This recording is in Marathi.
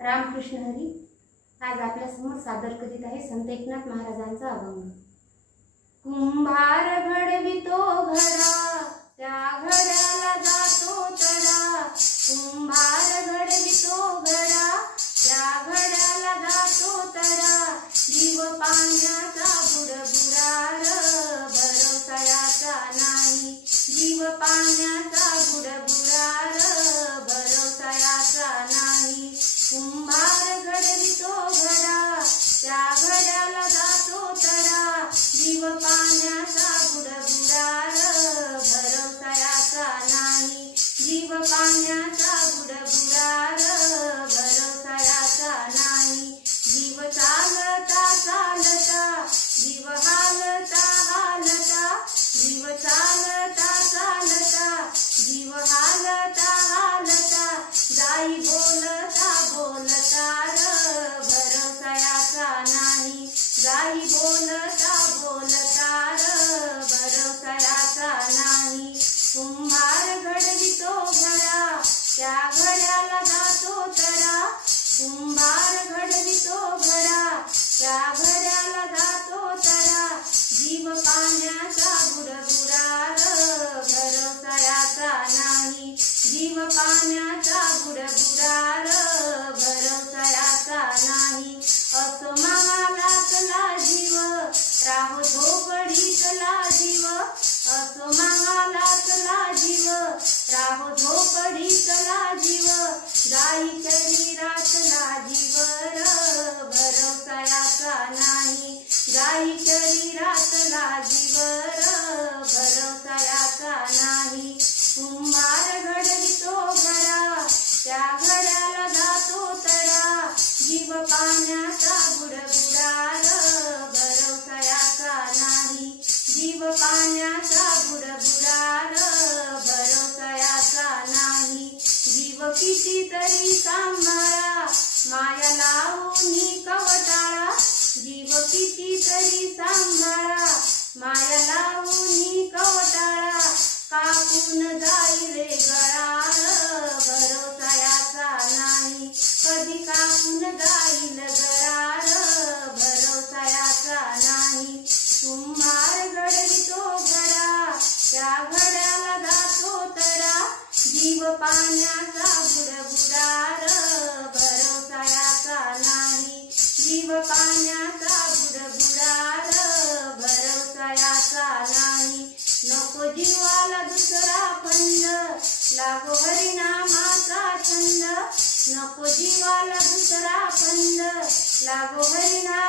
रामकृष्ण हरी. आज आपल्यासमोर सादर करीत आहे संत एकनाथ महाराजांचा अभंग. कुंभार घडवितो घडा, त्या घड्याला जातो तडा. कुंभार घडवितो घडा, त्या घड्याला जातो तडा. जीव पाण्याचा बुडबुडार, भरवसायाचा नाही. जीव पाण्याचा बुडबुडार, भरवसायाचा नाही. कुंभार घडवितो घडा, त्या घड्याला जातो तडा. जीव पाण्याचा बुडबुडार, भरवसायाचा नाही. जीव पाण्याचा बुडबुडार, भरवसायाचा नाही. जीव चालता चालता, जीव हालता हालता. जीव चालता चालता, जीव हालता हालता. जाई बोलता बोलता र, भरवसायाचा नाही. जाई बोलता बोलता र, भरवसायाचा नाही. कुंभार घडवितो घडा, त्या घड्याला जातो तडा. कुंभार घडवितो घडा, त्या घड्याला जातो तडा. जीव पाण्याचा बुडबुडार, भरवसायाचा नाही. जीव पाण्याचा बुडबुडार, भरवसायाचा नाही. असो मागालातला जीव, राहो झोपडीतला जीव. असो मागालातला जीव, राहो झोपडीतला जीव. जाई शरीरातला जीव र, भरवसायाचा नाही. जाई शरीरातला जीव र, भरवसायाचा नाही. कुंभार घडवितो घडा, त्या घड्याला जातो तडा. जीव पाण्याचा बुडबुडार, भरवसायाचा नाही. जीव पाण्याचा बुडबुडार, भरवसायाचा नाही. जीव कितीतरी सांभाळा, माया लावून कवटाळा. जीव कितीतरी सांभाळा, माया लावून कवटाळा. कापून जाई रे गळार, भरवसायाचा नाही. कधी कापून जाईल गळार, भरवसायाचा नाही. कुंभार घडवितो घडा, त्या घड्याला जातो तडा. जीव पाण्याचा बुडबुडार, भरवसायाचा नाही. जीव पाण्याचा बुडबुडार, भरवसायाचा नाही. नको जीवाला दुसरा फंद, लागो हरिनामाचा छंद. नको जीवाला दुसरा फंद, लागो हरिनाम